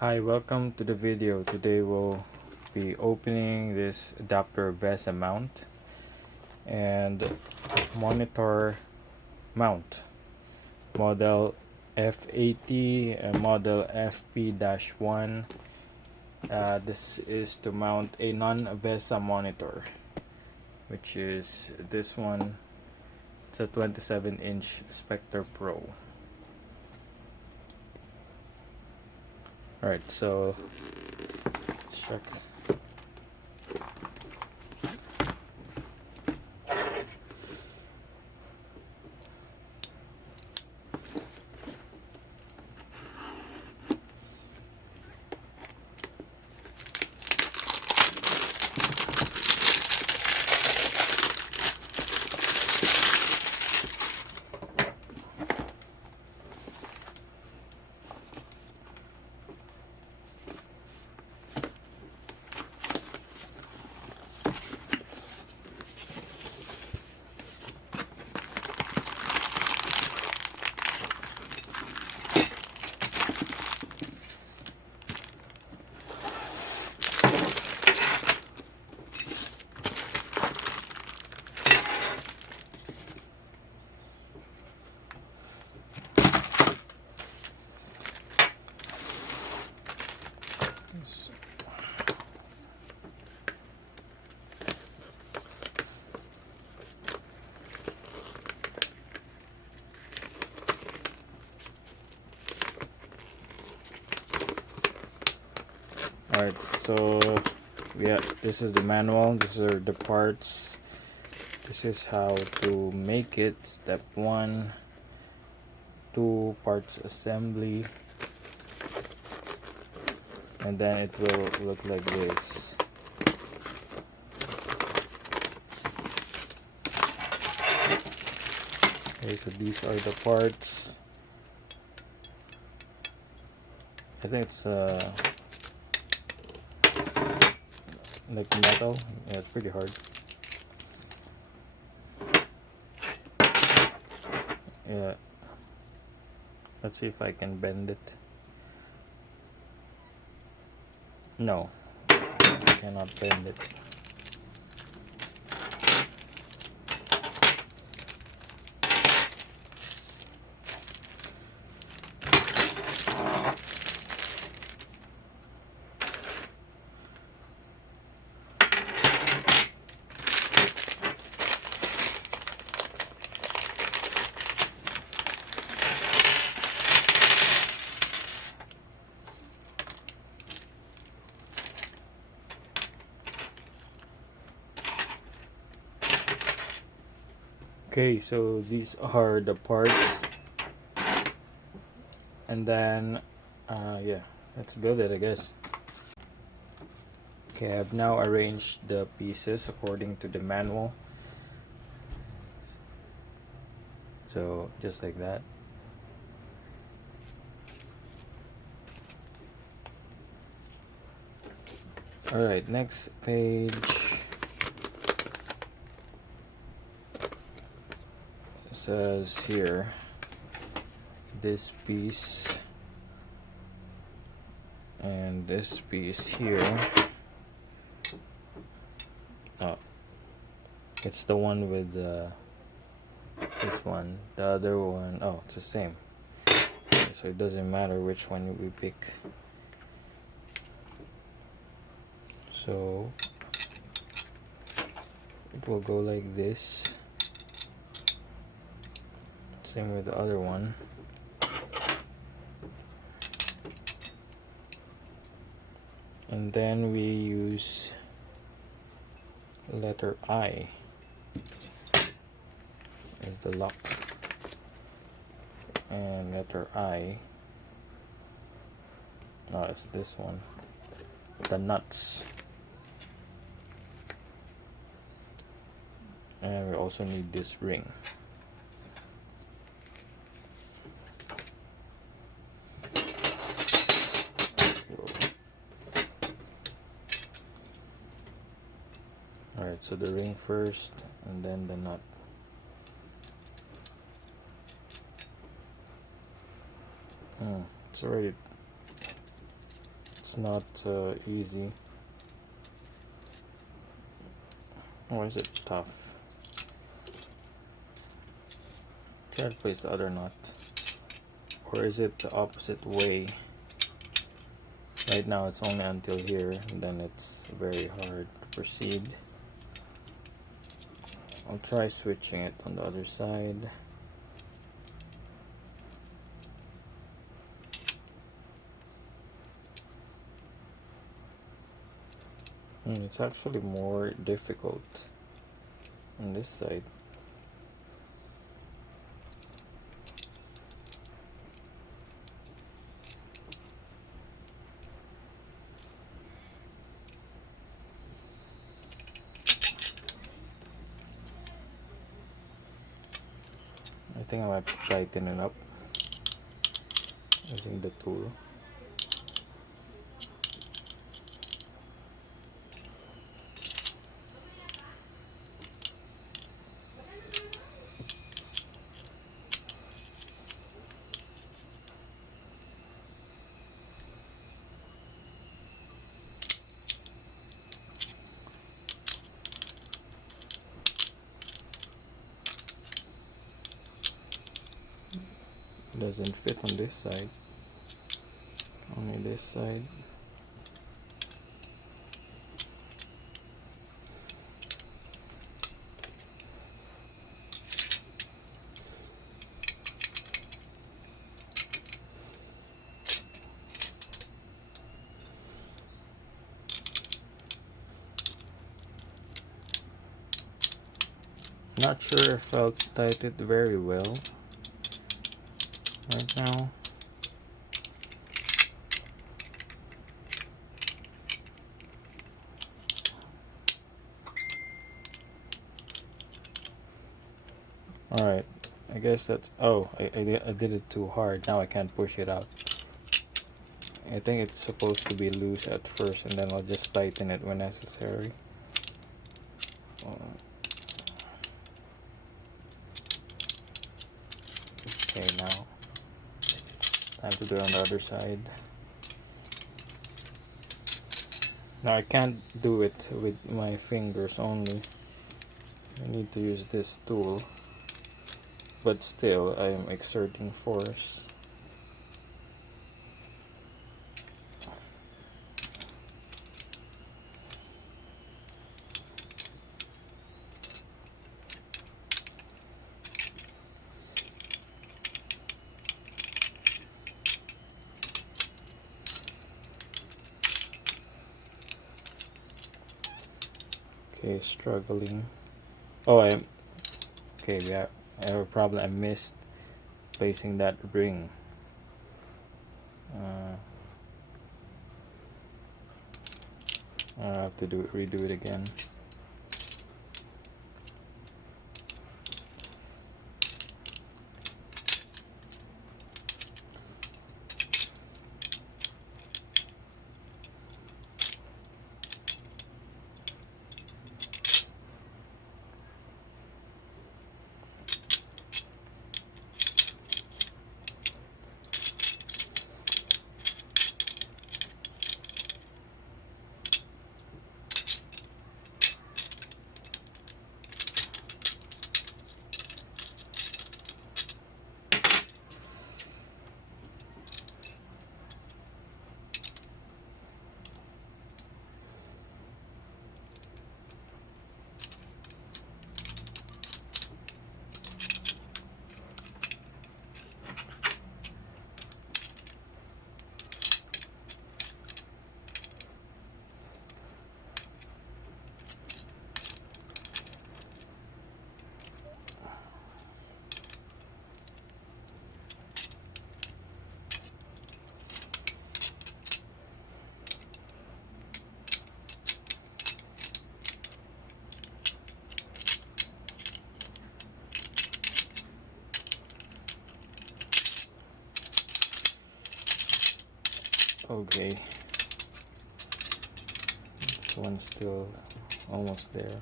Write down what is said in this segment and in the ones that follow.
Hi, welcome to the video. Today we'll be opening this adapter VESA mount and monitor mount model F80 and model FP-1. This is to mount a non-VESA monitor, which is this one. It's a 27-inch Spectre Pro. Alright, so let's check. Alright, so yeah, this is the manual. These are the parts. This is how to make it. Step 1, 2 parts assembly, and then it will look like this. Okay, so these are the parts. I think it's like metal. Yeah, it's pretty hard. Yeah, let's see if I can bend it. No, I cannot bend it. Okay, so these are the parts, and then yeah, let's build it, I guess. Okay, I've now arranged the pieces according to the manual, so just like that. Alright, next page. Says here, this piece and this piece here. Oh, it's the one with this one. The other one, oh, it's the same. Okay, so it doesn't matter which one we pick. So it will go like this. Same with the other one. And then we use letter I as the lock, and letter I, no, it's this one, the nuts. And we also need this ring. Alright, so the ring first and then the nut. It's already It's not easy. Or is it tough? Try to place the other nut. Or is it the opposite way? Right now it's only until here, and then it's very hard to proceed. I'll try switching it on the other side. It's actually more difficult on this side. I think I might tighten it up using the tool. Doesn't fit on this side, only this side. Not sure if I'll tighten it very well right now. Alright, I guess that's... oh, I did it too hard. Now I can't push it out. I think it's supposed to be loose at first, and then I'll just tighten it when necessary. Okay, now time to do it on the other side. Now I can't do it with my fingers only. I need to use this tool, but still I am exerting force. Okay, struggling. Oh, I have a problem. I missed placing that ring. I have to redo it again. Okay, this one's still almost there.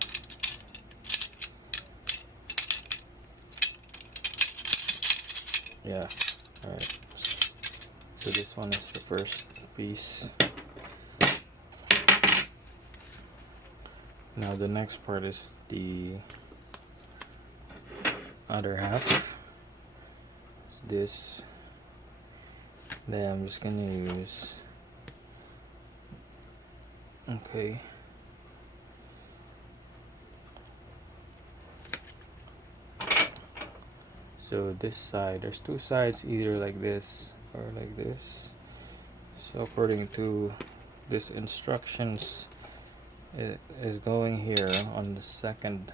Yeah, alright. So this one is the first piece. Now the next part is the other half. It's this. Then I'm just gonna use, okay, so this side, there's two sides, either like this or like this. So according to this instructions, it is going here on the second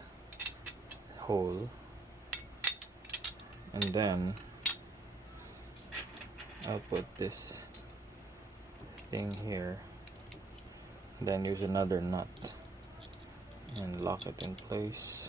hole, and then I'll put this thing here, then use another nut and lock it in place.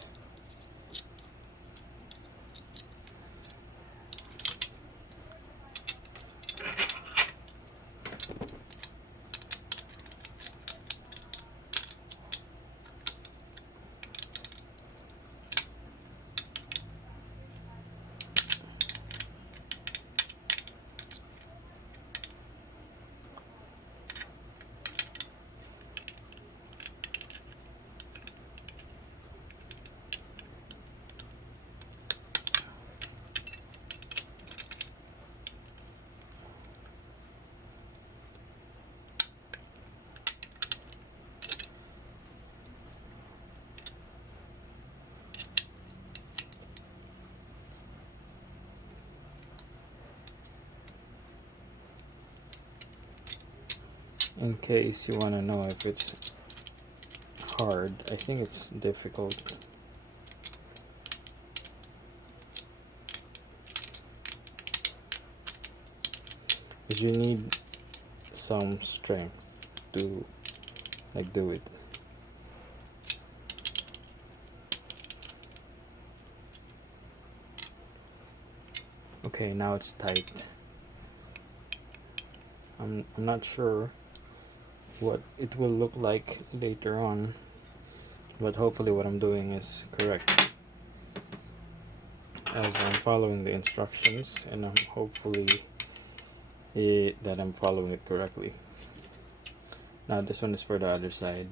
In case you want to know if it's hard, I think it's difficult. But you need some strength to like do it. Okay, now it's tight. I'm not sure what it will look like later on, but hopefully what I'm doing is correct, as I'm following the instructions, and I'm hopefully that I'm following it correctly. Now this one is for the other side,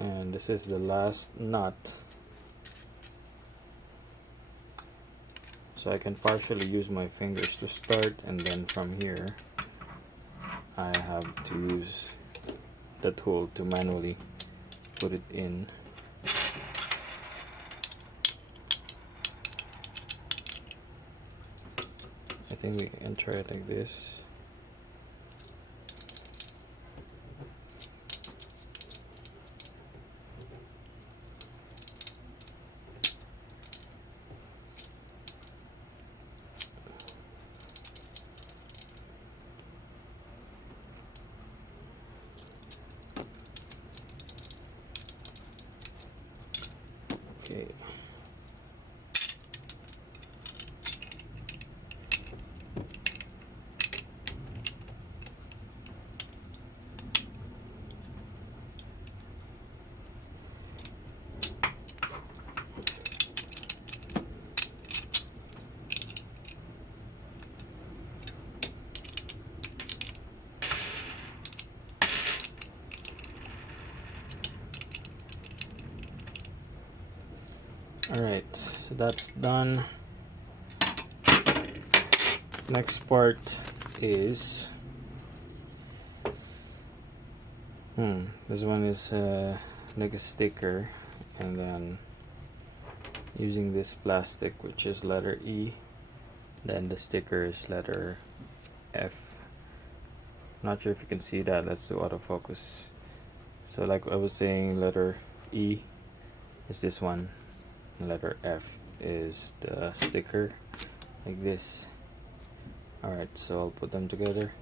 and this is the last nut, so I can partially use my fingers to start, and then from here I have to use the tool to manually put it in. I think we can try it like this. Okay. Alright, so that's done. Next part is this one is like a sticker, and then using this plastic, which is letter E, then the sticker is letter F. Not sure if you can see that. Let's do autofocus. So like I was saying, letter E is this one, and letter F is the sticker, like this. Alright, so I'll put them together.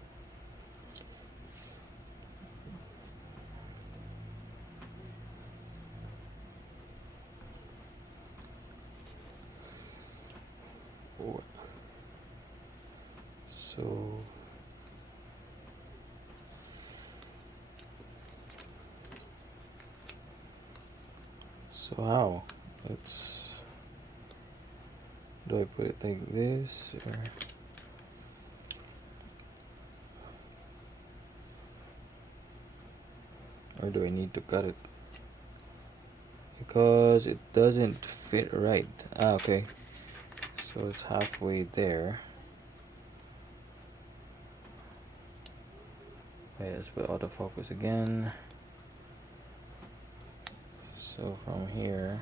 So how? Do I put it like this, or Or do I need to cut it? Because it doesn't fit right. Ah, okay. So it's halfway there. Okay, let's put autofocus again. So from here,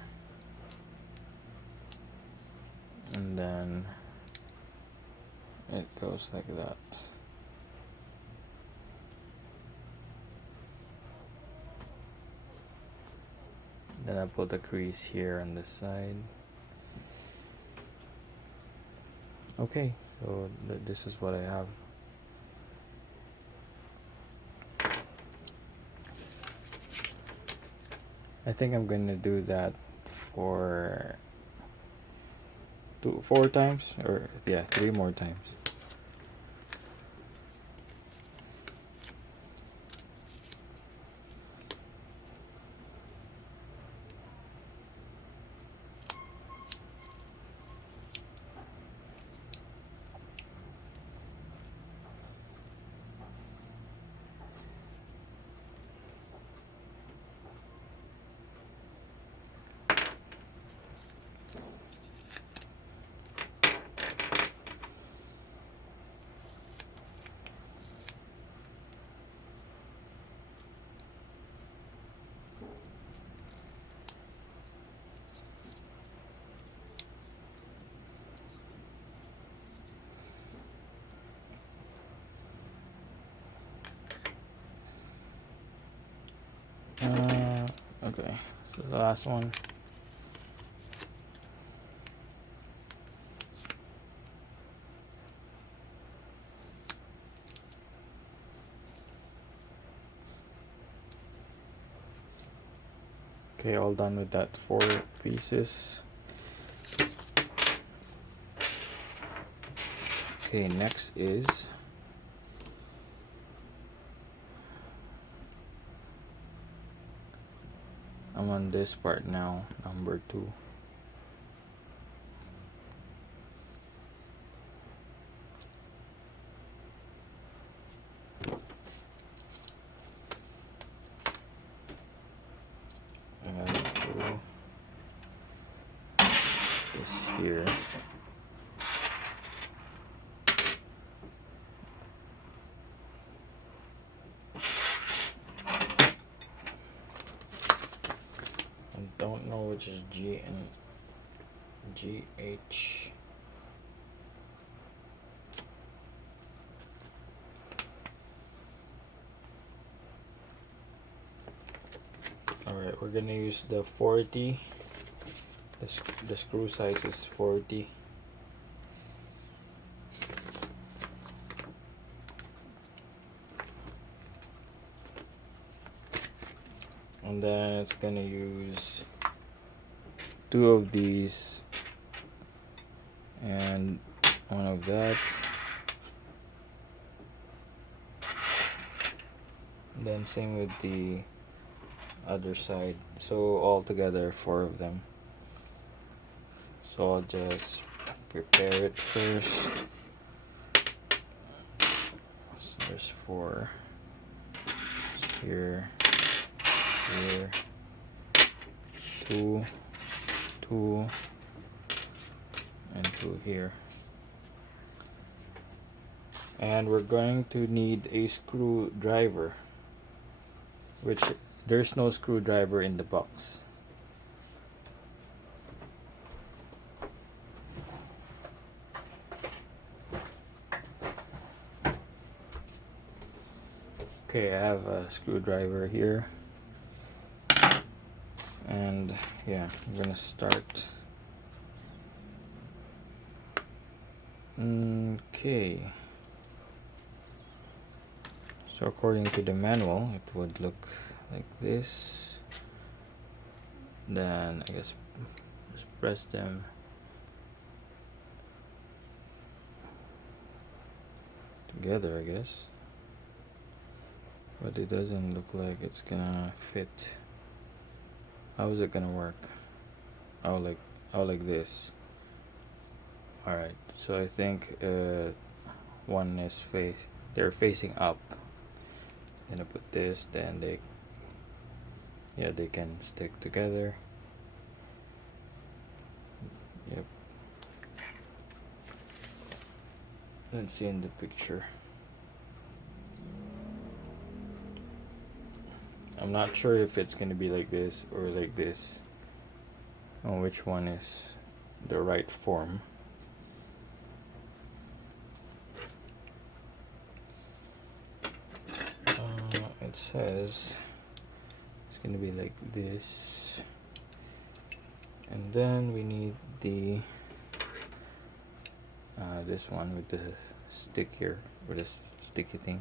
and then it goes like that. Then I put a crease here on this side. Okay, so this is what I have. I think I'm gonna do that for 4 times, or yeah, 3 more times. Okay, so the last one. Okay, all done with that 4 pieces. Okay, next is I'm on this part now, number 2. And do this here. I don't know which is G and GH. Alright, we're gonna use the 40. The screw size is 40. And then it's gonna use 2 of these and 1 of that. And then same with the other side. So all together 4 of them. So I'll just prepare it first. So there's 4 here, here, 2, 2, and 2 here. And we're going to need a screwdriver, which there's no screwdriver in the box. Okay, I have a screwdriver here. And yeah, I'm gonna start. Okay. So according to the manual, it would look like this. Then I guess just press them together, I guess. But it doesn't look like it's gonna fit. How is it gonna work? Oh, like this. Alright, so I think they're facing up. Then I put this, then they yeah, they can stick together. Yep. Let's see in the picture. I'm not sure if it's gonna be like this or like this. Oh, which one is the right form? It says it's gonna be like this, and then we need the this one with the stick here, with this sticky thing.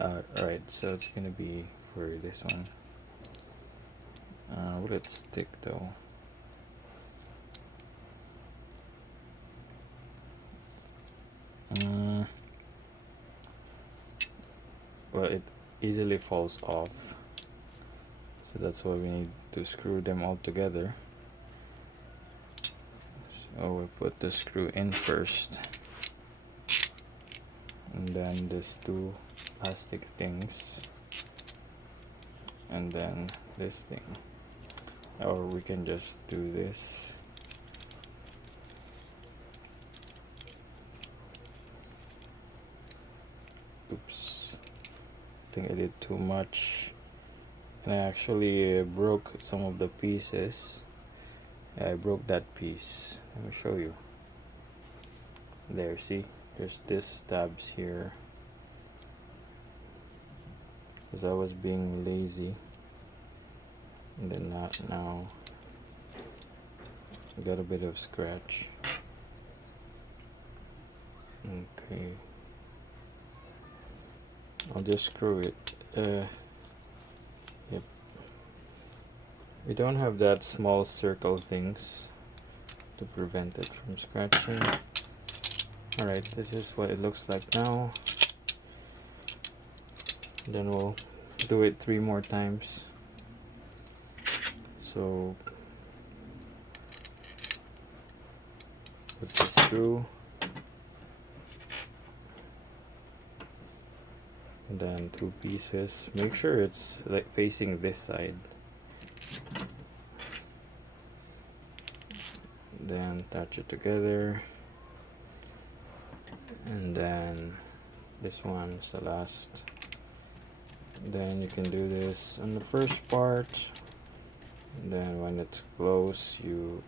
Alright, so it's gonna be for this one. Will it stick though? Well, it easily falls off, so that's why we need to screw them all together. So we put the screw in first, and then these two plastic things, and then this thing. Or we can just do this. Oops, I think I did too much, and I actually broke some of the pieces. I broke that piece. Let me show you. There, see, there's this tabs here, because I was being lazy, and then now I got a bit of scratch. Okay, I'll just screw it. Yep, we don't have that small circle things to prevent it from scratching. Alright, this is what it looks like now. Then we'll do it 3 more times. So put the screw, and then 2 pieces. Make sure it's like facing this side. Then attach it together, and then this one's the last. Then you can do this on the first part, and then when it's close, you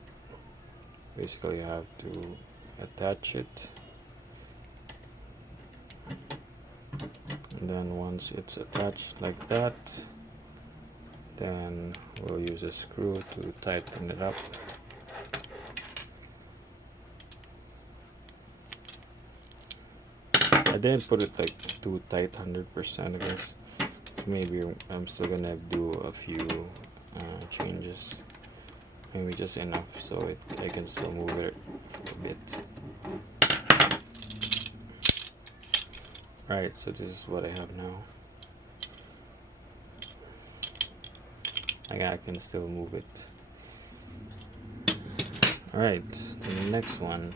basically have to attach it, and then once it's attached like that, then we'll use a screw to tighten it up. I didn't put it like too tight, 100%, I guess. Maybe I'm still gonna do a few changes. Maybe just enough so I can still move it a bit. Right, so this is what I have now. I can still move it. Alright, the next one.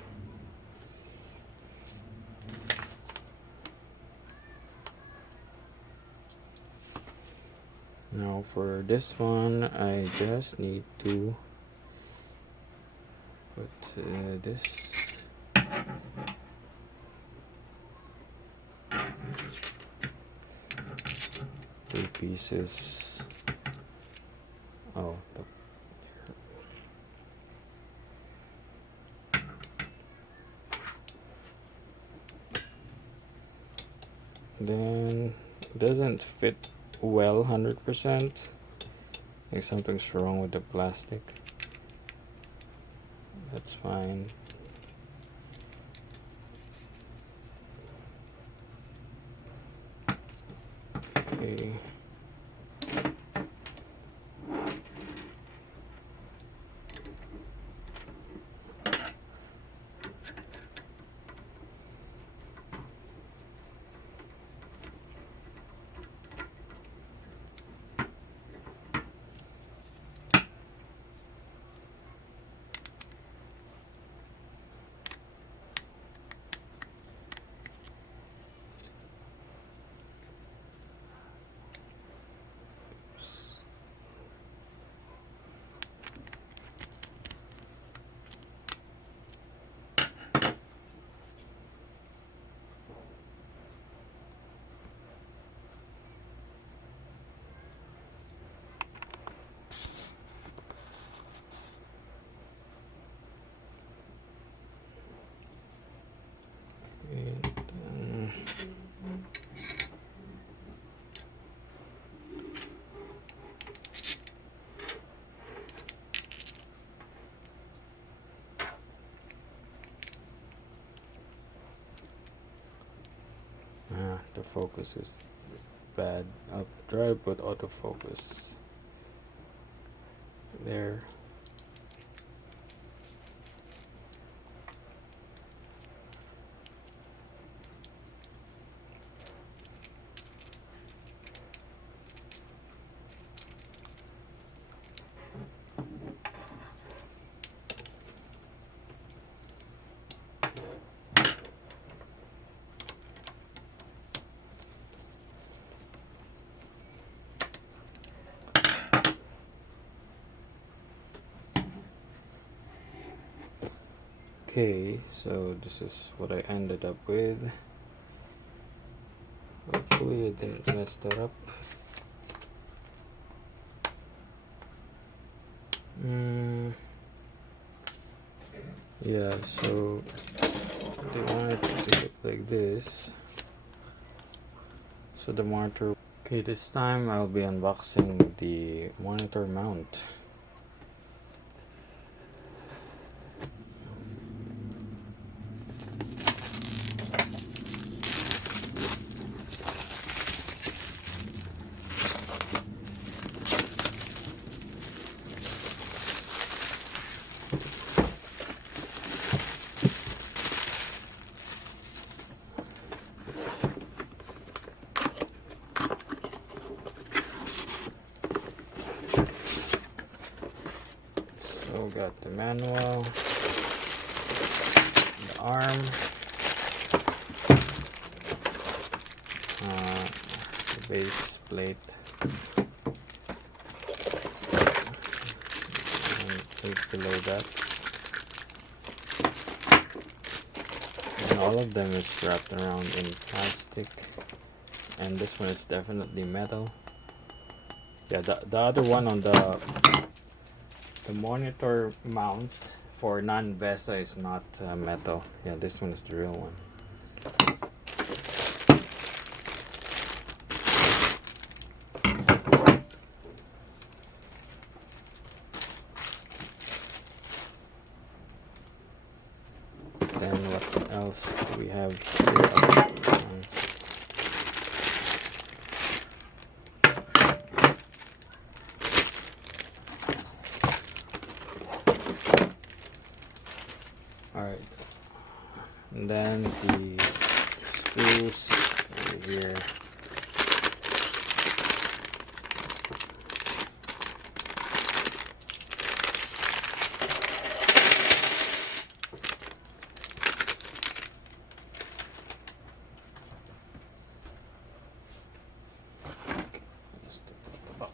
Now for this one, I just need to put this. 2 pieces. Oh, then it doesn't fit well 100%. I think something's wrong with the plastic. That's fine. Okay. The focus is bad. I'll try to put autofocus there. Okay, so this is what I ended up with. Hopefully I didn't mess that up. Yeah, so they wanted to look like this. So the monitor. Okay, this time I'll be unboxing the monitor mount. So got the manual, the arm, the base plate, and plate below that. And all of them is wrapped around in plastic, and this one is definitely metal. Yeah, the other one on the monitor mount for non-VESA is not metal. Yeah, this one is the real one. Then what else do we have here? Alright, and then the screws over here. Just the box.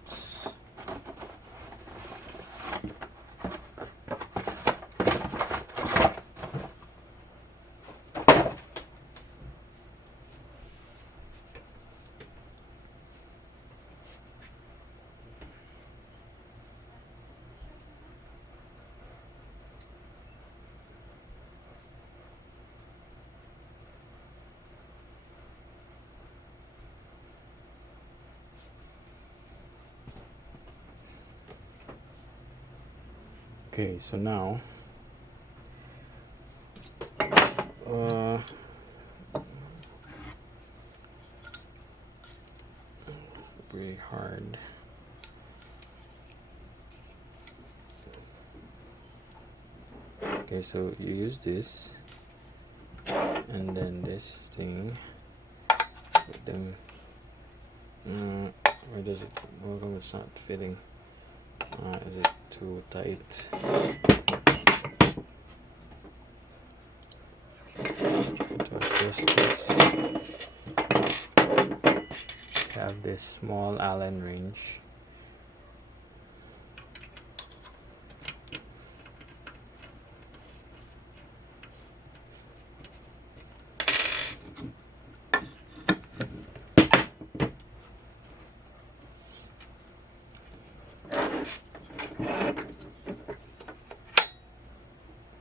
Okay, so now pretty hard. Okay, so you use this and then this thing, put them where does it, how come it's not fitting? Is it too tight? To adjust this, have this small Allen wrench.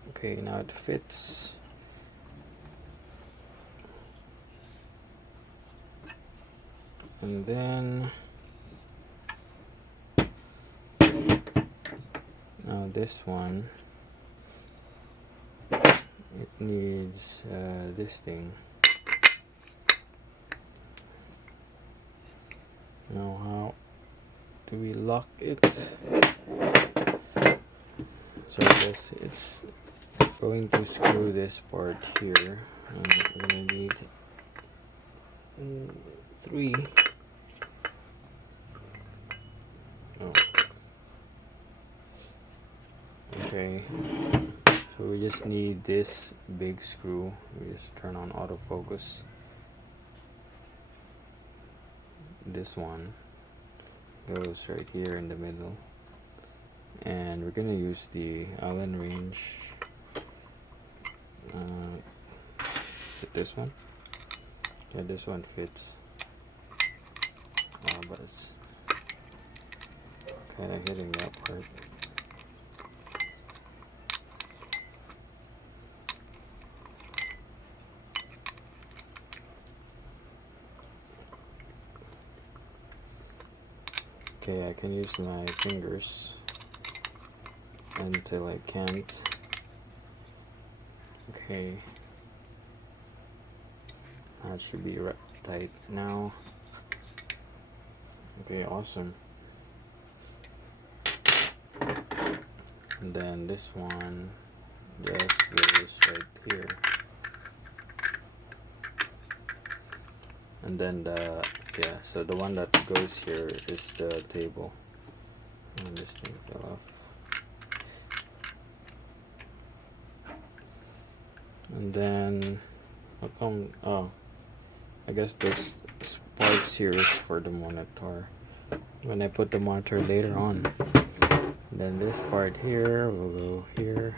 Okay, now it fits. And then now this one, it needs this thing. Now how do we lock it? So I guess it's going to screw this part here, and we're gonna need 3. Oh. Okay, so we just need this big screw. We just turn on autofocus. This one goes right here in the middle, and we're gonna use the Allen wrench. This one, yeah, this one fits. But it's kind of hitting that part. Okay, I can use my fingers until I can't. Okay, that should be right tight now. Okay, awesome. And then this one just goes right here. And then so the one that goes here is the table. And this thing fell off. And then how come? Oh, I guess this parts here is for the monitor. When I put the monitor later on, then this part here will go here.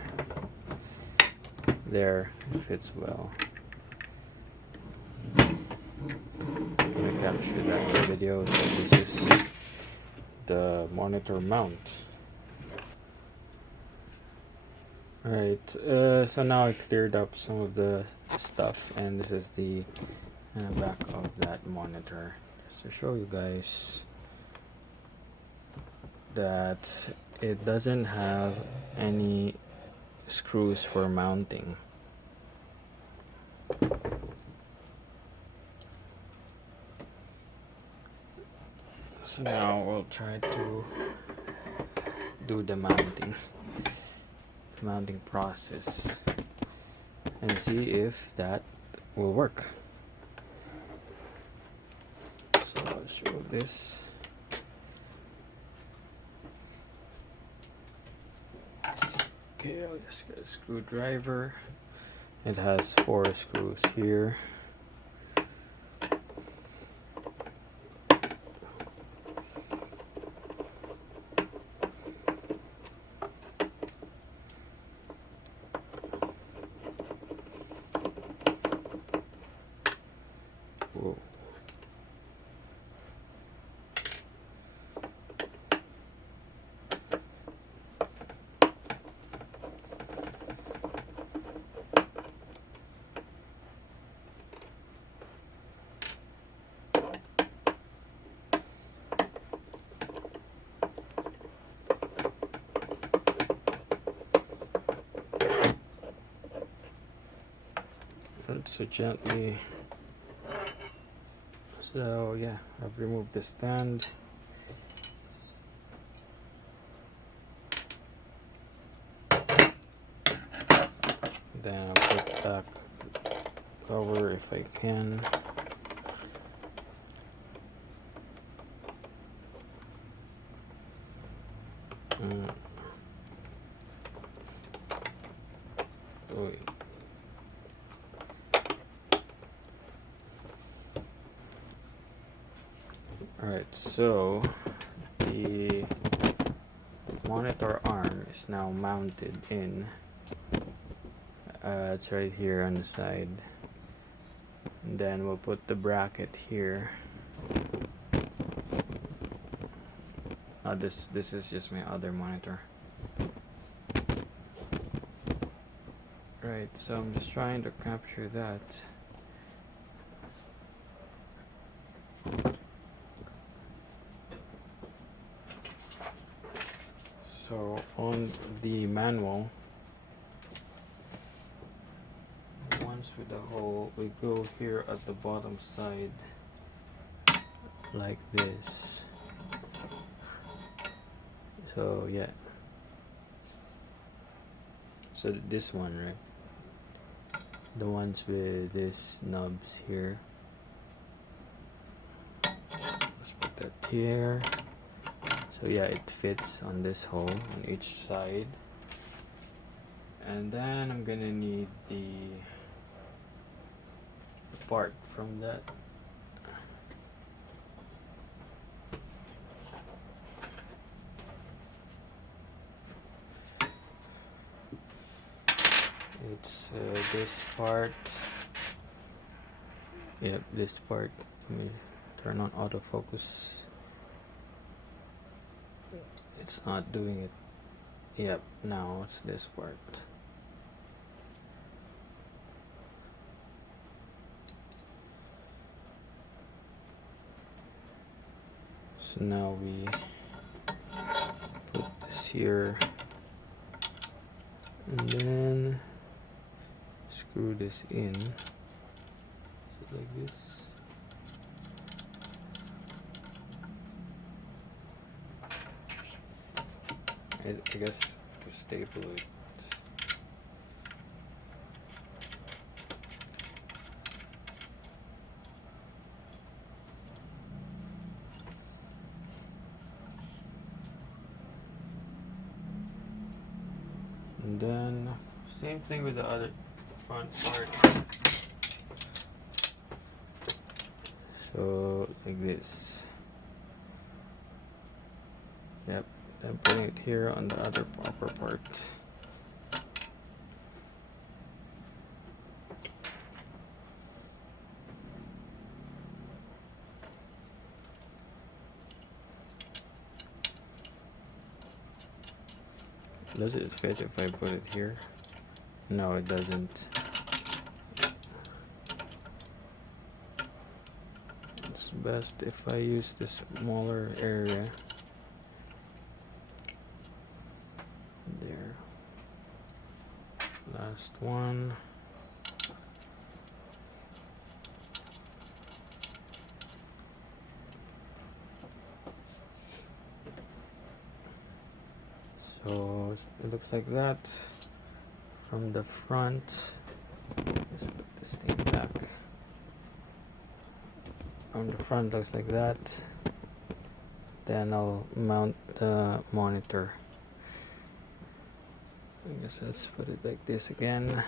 There, it fits well. I'm gonna capture that in the video. So this is the monitor mount. Alright, so now I cleared up some of the stuff, and this is the back of that monitor. Just to show you guys that it doesn't have any screws for mounting. So now we'll try to do the mounting process and see if that will work. So I'll show this. Okay, I'll just get a screwdriver. It has 4 screws here. Whoa. So gently. So yeah, I've removed the stand. Then I'll put back cover if I can. Alright, so the monitor arm is now mounted in. It's right here on the side. And then we'll put the bracket here. This is just my other monitor. Right, so I'm just trying to capture that. So on the manual, once with the hole, we go here at the bottom side like this. So yeah, so this one, right, the ones with these knobs here, let's put that here. So yeah, it fits on this hole on each side. And then I'm gonna need the part from that. It's this part. Yep, this part. Let me turn on autofocus. It's not doing it. Yep, now it's this part. So now we put this here and then screw this in. So like this. I guess to staple it. And then same thing with the other front part. So like this. Yep. Then putting it here on the other upper part. Does it fit if I put it here? No, it doesn't. It's best if I use this smaller area. There. Last one. So it looks like that from the front. Let's put this thing back. From the front looks like that. Then I'll mount the monitor. I guess let's put it like this again.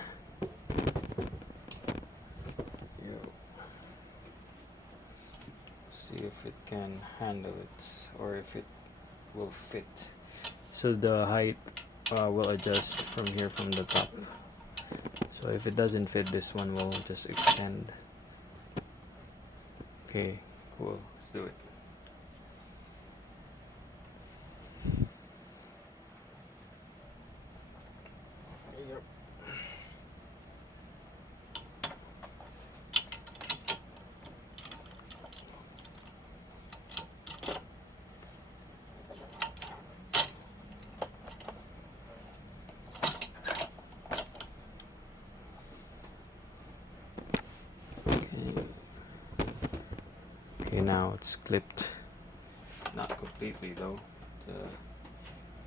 See if it can handle it or if it will fit. So the height will adjust from here from the top. So if it doesn't fit, this one will just extend. Okay, cool. Let's do it. Yep. Okay, now it's clipped. Not completely though.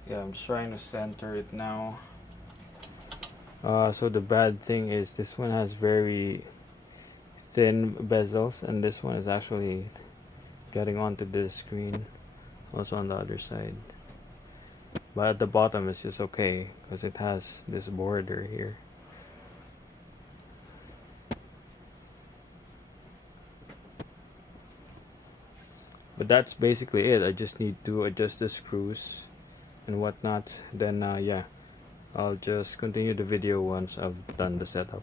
Yeah, I'm just trying to center it now. So the bad thing is this one has very thin bezels, and this one is actually getting onto the screen. Also on the other side. But at the bottom it's just okay because it has this border here. But that's basically it. I just need to adjust the screws and whatnot. Then yeah, I'll just continue the video once I've done the setup.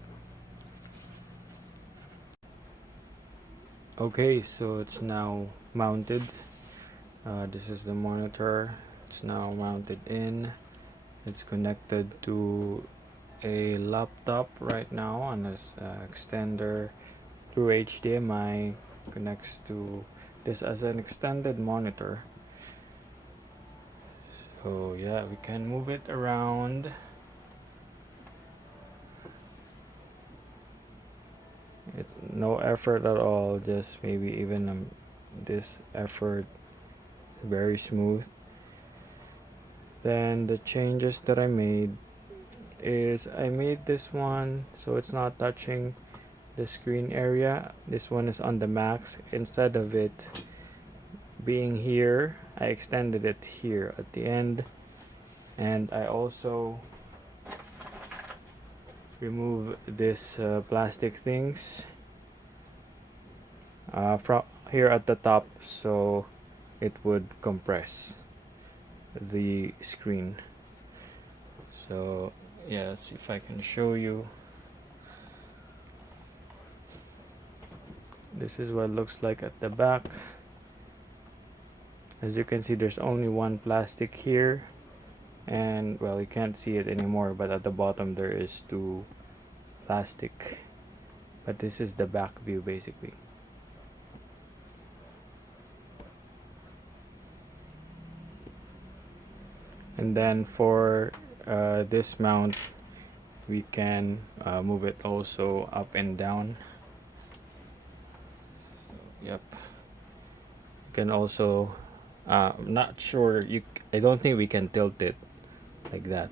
Okay, so it's now mounted. This is the monitor. It's now mounted in. It's connected to a laptop right now on this extender through HDMI. Connects to this as an extended monitor. So yeah, we can move it around. It's no effort at all, just maybe even this effort very smooth. Then the changes that I made is I made this one so it's not touching the screen area. This one is on the max. Instead of it being here, I extended it here at the end, and I also remove this plastic things from here at the top, so it would compress the screen. So yeah, let's see if I can show you. This is what it looks like at the back. As you can see, there's only one plastic here, and well, you can't see it anymore, but at the bottom there is two plastic. But this is the back view basically. And then for this mount, we can move it also up and down. Yep. You can also I'm not sure, I don't think we can tilt it like that.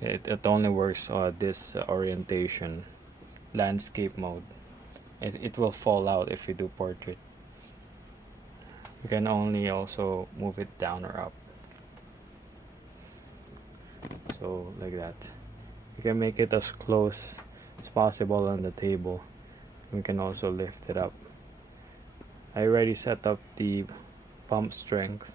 It only works on this orientation, landscape mode. It will fall out if we do portrait. You can only also move it down or up, so like that. You can make it as close as possible on the table. We can also lift it up. I already set up the pump strength,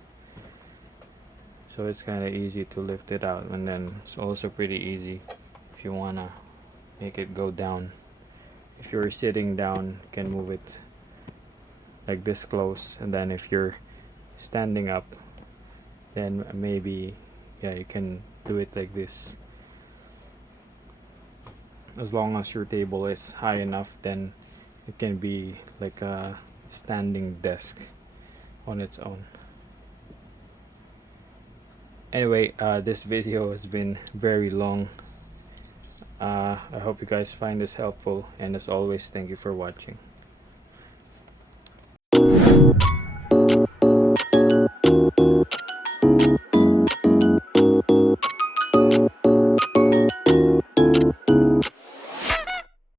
so it's kind of easy to lift it out, and then it's also pretty easy if you wanna make it go down. If you're sitting down, you can move it like this close, and then if you're standing up, then maybe you can do it like this. As long as your table is high enough, then it can be like a standing desk on its own. Anyway, this video has been very long. I hope you guys find this helpful, and as always, thank you for watching.